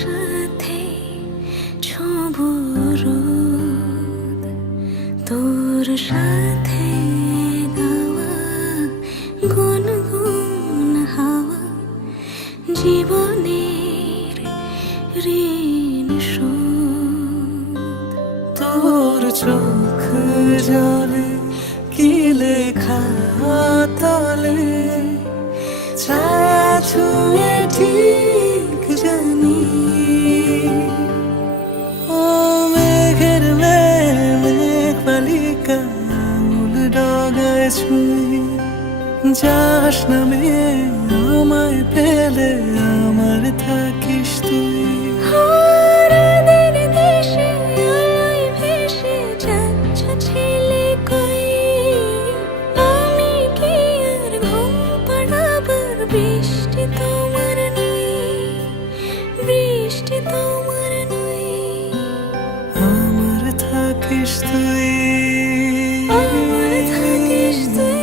সাথে ছোঁবো রোদ, তোর সাথে গাওয়া গুনগুন হাওয়া জীবনের ঋণ শোধ। তোর চোখ জলে কি লেখা তলে ছায়া ছুঁয়ে ঠিক জানি। ও মেঘের মেঘ বালিকা আঙুল ডগায় ছুঁয়ে যাস নামে আমায় পেলে আমার থাকিস তুই। হারাদের দেশে আলোয় ভেসে যাচ্ছ ছেলে কই, আমি কি আর ঘুম পাড়াবার বৃষ্টি তোমার নই, বৃষ্টি তোমার নই। আমার থাকিস তুই, আমার থাকিস তুই,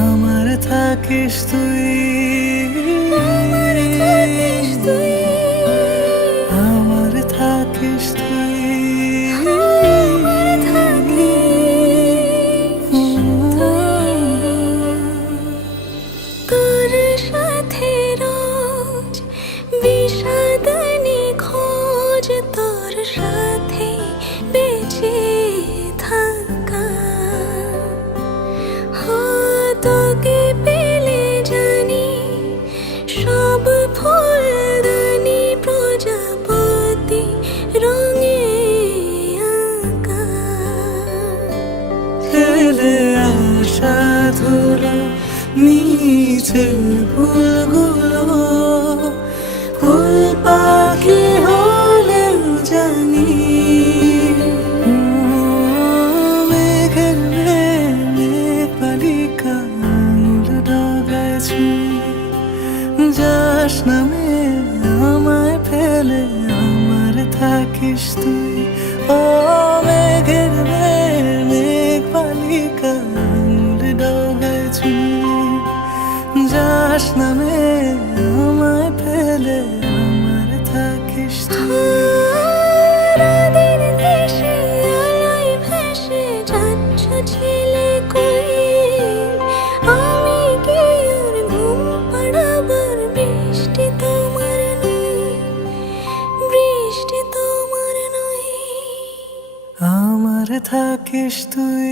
আমার থাকিস তুই, আমার থাকিস তুই, আমার থাকিস তুই, আমার থাকিস তুই। তোর সাথে রোজ বিষাদ নিখোঁজ, তোর সাথে বেঁচে থাকা। তোকে পেলে জানি সব ফুলদানি প্রজাপতি রঙে আঁকা। ফেলে আসা ধুলো নিচে ফুলগুলো ফুল পাখি হলেও জানি। মেঘের মেঘ বালিকা আঙুল ডগায় ছুঁয়ে যাস নামে আমায় ফেলে আমার থাকিস তুই। ও মেঘের মেঘ বালিকা আঙুল ডগায় ছুঁয়ে যাস নামে আমায় ফেলে আমার থাকিস তুই। হারাদের দেশে আলোয় ভেসে যাচ্ছ ছেলে কই, আমি কি আর ঘুম পাড়াবার বৃষ্টি তোমার নই, বৃষ্টি তোমার নই। আমার থাকিস তুই।